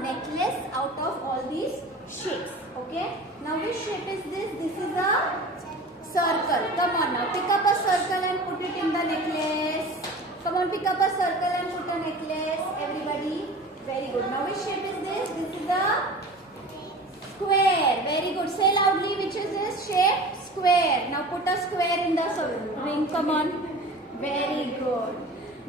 necklace out of all these shapes. Okay. Now which shape is this? This is a circle. Come on now. Pick up a circle and put it in the necklace. Come on, pick up a circle and put a necklace. Everybody. Very good. Now which shape is this? This is a square. Very good. Say loudly which is this shape? Square. Now put a square in the ring. Come on. Very good.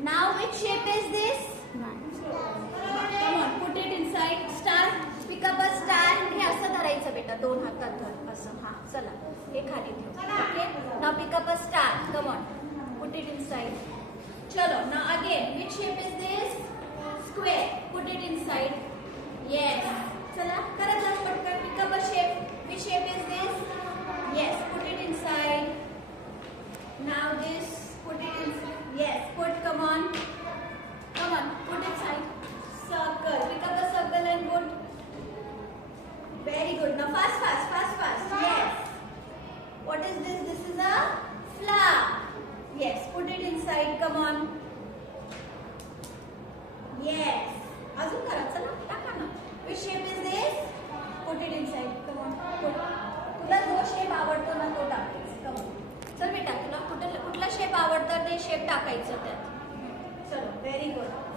Now which shape is this? Come on, put it inside. Star. Pick up a star. हे असं धरायचं बेटा. दोन हातात धर. असं. हा. चला. हे खाली ठेव. Okay. Now pick up a star. Come on. Put it inside. चलो. Now again. Which shape is this? Square. Put it inside. Yes. चला. करा जास्त पटकन. Pick up a shape. Which shape is this? Yes. Put it inside. Now this. Put it inside. Yes. Put. Come on. Come on. Put inside. Circle. Pick up a circle and put. Very good. Now fast, fast, fast, fast. Yes. What is this? This is a flower. Yes. Put it inside. Come on. Yes. अजून करा. चला. टाका ना. Which shape is this? Put it inside. Come on. Put. तुला जो shape आवडतो ना तो टाकायचा. Come on. चल बेटा तुला कुठला शेप आवडतो ते शेप टाकायचं त्यात. चलो. Very good.